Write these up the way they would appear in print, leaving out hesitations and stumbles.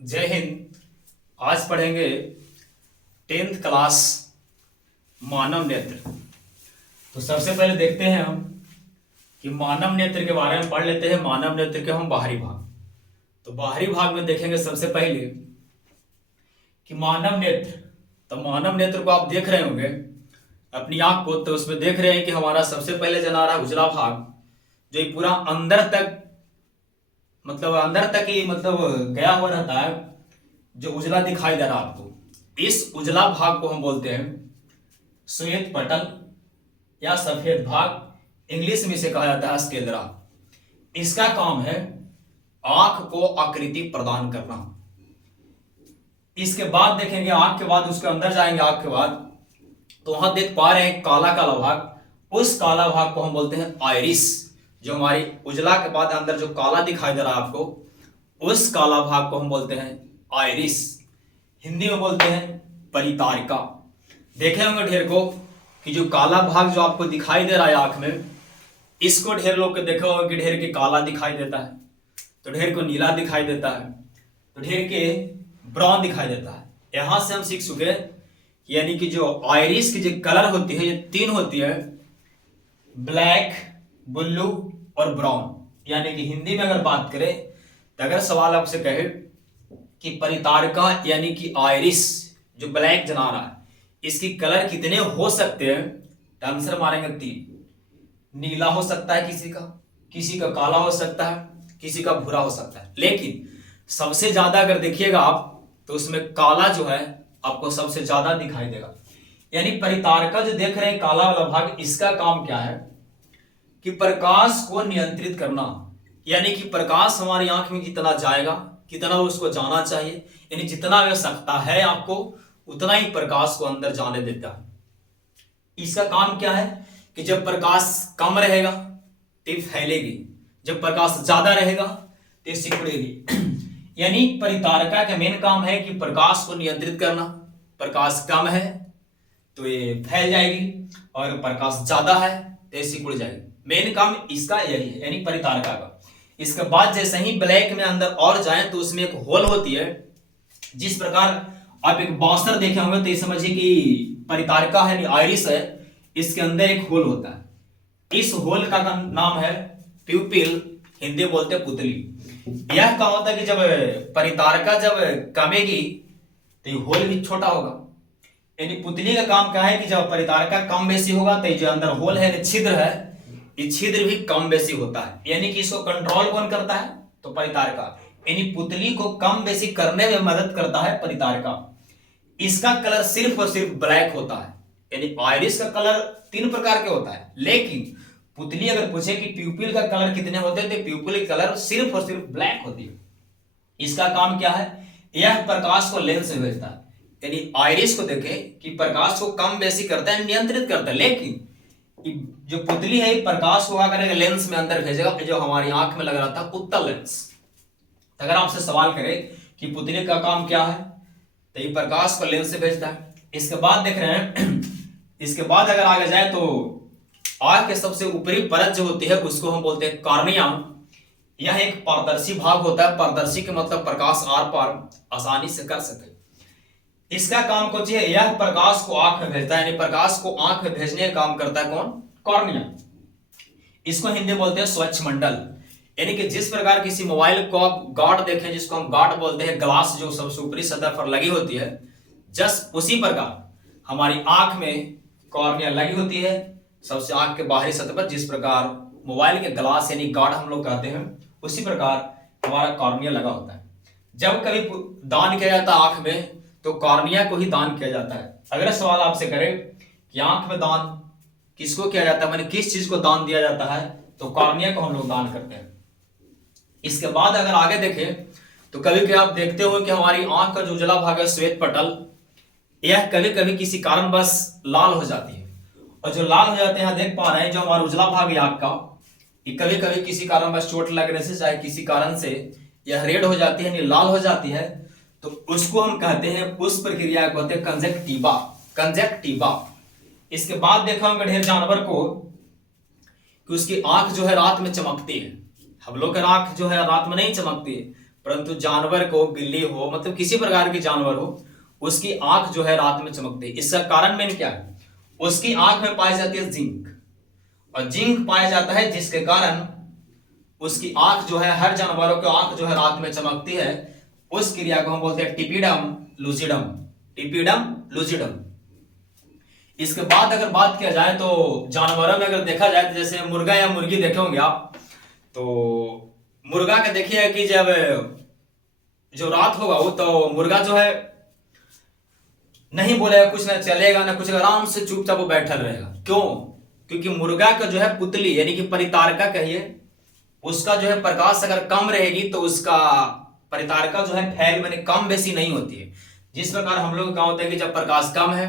जय हिंद। आज पढ़ेंगे 10th क्लास मानव नेत्र। तो सबसे पहले देखते हैं हम कि मानव नेत्र के बारे में पढ़ लेते हैं। मानव नेत्र के हम बाहरी भाग, तो बाहरी भाग में देखेंगे सबसे पहले कि मानव नेत्र। तो मानव नेत्र को आप देख रहे होंगे अपनी आंख को, तो उसमें देख रहे हैं कि हमारा सबसे पहले जना रहा उजला भाग, जो ये पूरा अंदर तक अंदर तक ही गया हुआ रहता है, जो उजला दिखाई दे रहा है आपको। इस उजला भाग को हम बोलते हैं श्वेत पटल या सफेद भाग, इंग्लिश में इसे कहा जाता है स्क्लेरा। इसका काम है आंख को आकृति प्रदान करना। इसके बाद देखेंगे आंख के बाद, उसके अंदर जाएंगे आंख के बाद, तो वहां देख पा रहे हैं काला काला भाग। उस काला भाग को हम बोलते हैं आइरिस। जो हमारी उजला के बाद अंदर जो काला दिखाई दे रहा है आपको, उस काला भाग को हम बोलते हैं आइरिस। हिंदी में बोलते हैं परितारिका। देखे होंगे ढेर को कि जो काला भाग जो आपको दिखाई दे रहा है आंख में, इसको ढेर लोग के देखे होंगे कि ढेर के काला दिखाई देता है, तो ढेर को नीला दिखाई देता है, तो ढेर के ब्राउन दिखाई देता है। यहां से हम सीख चुके यानी कि जो आइरिस की जो कलर होती है, ये तीन होती है, ब्लैक, ब्लू और ब्राउन। यानी कि हिंदी में अगर बात करें तो अगर सवाल आपसे कहे कि परितारिका यानी कि आइरिस जो ब्लैक जना रहा है, इसकी कलर कितने हो सकते हैं, तो आंसर मारेंगे 3। नीला हो सकता है किसी का काला हो सकता है, किसी का भूरा हो सकता है, लेकिन सबसे ज्यादा अगर देखिएगा आप तो उसमें काला जो है आपको सबसे ज्यादा दिखाई देगा। यानी परितारिका जो देख रहे हैं काला वाला भाग, इसका काम क्या है कि प्रकाश को नियंत्रित करना। यानी कि प्रकाश हमारी आंख में कितना जाएगा, कितना उसको जाना चाहिए, यानी जितना आवश्यकता है आपको उतना ही प्रकाश को अंदर जाने देता है। इसका काम क्या है कि जब प्रकाश कम रहेगा तो ये फैलेगी, जब प्रकाश ज्यादा रहेगा तो ये सिकुड़ेगी। यानी परितारिका का मेन काम है कि प्रकाश को नियंत्रित करना। प्रकाश कम है तो ये फैल जाएगी, और प्रकाश ज्यादा है तो ये सिकुड़ जाएगी। मेन काम इसका यही है, यानी परितारिका का। इसके बाद जैसे ही ब्लैक में अंदर और जाए तो उसमें एक होल होती है। जिस प्रकार आप एक बासर देखे होंगे तो ये समझिए कि परितारिका है, आइरिस है, इसके अंदर एक होल होता है। इस होल का नाम है प्यूपिल, हिंदी बोलते हैं पुतली। यह क्या होता है कि जब परितारिका जब कमेगी तो ये होल भी छोटा होगा। यानी पुतली का काम क्या है कि जब परितारिका कम बेसी होगा तो जो अंदर होल है, छिद्र है, ये छिद्र भी कम बेसी होता है। यानी कि इसको कंट्रोल कौन करता है, तो परितारिका। यानी पुतली को कम बेसी करने में मदद करता है परितारिका। इसका कलर सिर्फ और सिर्फ ब्लैक होता है। यानी आइरिस का कलर 3 प्रकार के होता है, लेकिन पुतली अगर पूछे कि प्यूपिल का कलर कितने होते हैं, तो प्यूपिल का कलर सिर्फ और सिर्फ ब्लैक होती है। इसका काम क्या है, यह प्रकाश को लेंस में भेजता है। यानी आइरिस को देखे कि प्रकाश को कम बेसी करता है, नियंत्रित करता है, लेकिन जो पुतली है प्रकाश को क्या करेगा, लेंस में अंदर भेजेगा, जो हमारी आंख में लग रहा था उत्तल लेंस। अगर आपसे सवाल करे कि पुतली का काम क्या है, तो ये प्रकाश को लेंस से भेजता है। इसके बाद देख रहे हैं इसके बाद अगर आगे जाए तो आंख के सबसे ऊपरी परत जो होती है उसको हम बोलते हैं कॉर्निया। यह एक पारदर्शी भाग होता है। पारदर्शी के मतलब प्रकाश आर पार आसानी से कर सके। इसका काम कुछ है, यह प्रकाश को आंख में भेजता है, यानी प्रकाश को आंख में भेजने का काम करता है कौन, कॉर्निया। इसको हिंदी बोलते हैं स्वच्छ मंडल। यानी कि जिस प्रकार किसी मोबाइल को आप गार्ड देखें, जिसको हम गार्ड बोलते हैं, ग्लास जो सबसे ऊपरी सतह पर लगी होती है, जस्ट उसी प्रकार हमारी आंख में कॉर्निया लगी होती है सबसे आंख के बाहरी सतह पर। जिस प्रकार मोबाइल के ग्लास यानी गार्ड हम लोग कहते हैं, उसी प्रकार हमारा कॉर्निया लगा होता है। जब कभी दान किया जाता है आंख में, तो कॉर्निया को ही दान किया जाता है। अगर सवाल आपसे करें कि आंख में दान किसको किया जाता है, माने किस चीज को दान दिया जाता है, तो कॉर्निया को हम लोग दान करते हैं। इसके बाद अगर आगे देखें तो कभी कभी आप देखते हो कि हमारी आंख का जो उजला भाग है श्वेत पटल, यह कभी कभी किसी कारणवश लाल हो जाती है। और जो लाल हो जाते हैं, यहाँ देख पा रहे हैं जो हमारा उजला भाग है आंख का, ये कभी कभी किसी कारणवश चोट लगने से, चाहे किसी कारण से यह रेड हो जाती है, यानी लाल हो जाती है, तो उसको हम कहते हैं, उस प्रक्रिया को कहते हैं कंजक्टिवा। कंजक्टिवा। इसके बाद देखा होगा ढेर जानवर को कि उसकी आंख जो है रात में चमकती है। हम लोग की आंख जो है रात में नहीं चमकती है, परंतु जानवर को, बिल्ली हो, मतलब किसी प्रकार के जानवर हो, उसकी आंख जो है रात में चमकती है। इसका कारण मेन क्या है? उसकी आंख में पाई जाती है जिंक, और जिंक पाया जाता है जिसके कारण उसकी आंख जो है, हर जानवरों की आंख जो है रात में चमकती है। उस क्रिया को हम बोलते हैं टिपिडम लूजिडम। टिपिडम लूजिडम। इसके बाद अगर बात किया जाए तो जानवरों में अगर देखा जाए तो जैसे मुर्गा या मुर्गी देखे होंगे आप, तो मुर्गा का देखिए कि जब जो रात होगा वो, तो मुर्गा जो है नहीं बोलेगा, कुछ ना चलेगा ना कुछ, आराम से चुपचाप वो बैठा रहेगा। क्यों? क्योंकि मुर्गा का जो है पुतली यानी कि परितारका कहिए, उसका जो है प्रकाश अगर कम रहेगी तो उसका परितारका जो है फैल मैंने कम बेसी नहीं होती है। जिस प्रकार हम लोग का होता है कि जब प्रकाश कम है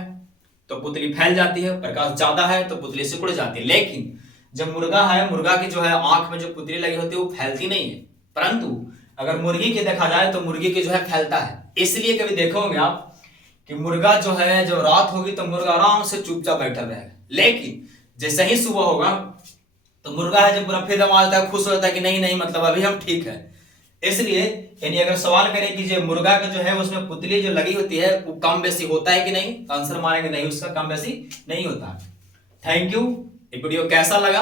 तो पुतली फैल जाती है, प्रकाश ज्यादा है तो पुतली सिकुड़ जाती है। लेकिन जब मुर्गा है, मुर्गा की जो है आंख में जो पुतली लगी होती है वो फैलती नहीं है, परंतु अगर मुर्गी की देखा जाए तो मुर्गी की जो है फैलता है। इसलिए कभी देखोगे आप कि मुर्गा जो है जब रात होगी तो मुर्गा आराम से चुपचाप बैठा रहेगा, लेकिन जैसे ही सुबह होगा तो मुर्गा है जब पूरा फिर आता है, खुश होता है कि नहीं नहीं मतलब अभी हम ठीक है। इसलिए यानी अगर सवाल करें कि जो मुर्गा का जो है उसमें पुतली जो लगी होती है वो कम बेसी होता है कि नहीं, आंसर मारेंगे नहीं, उसका कम बेसी नहीं होता। Thank you. ये वीडियो कैसा लगा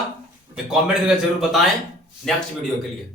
कमेंट करके जरूर बताएं नेक्स्ट वीडियो के लिए।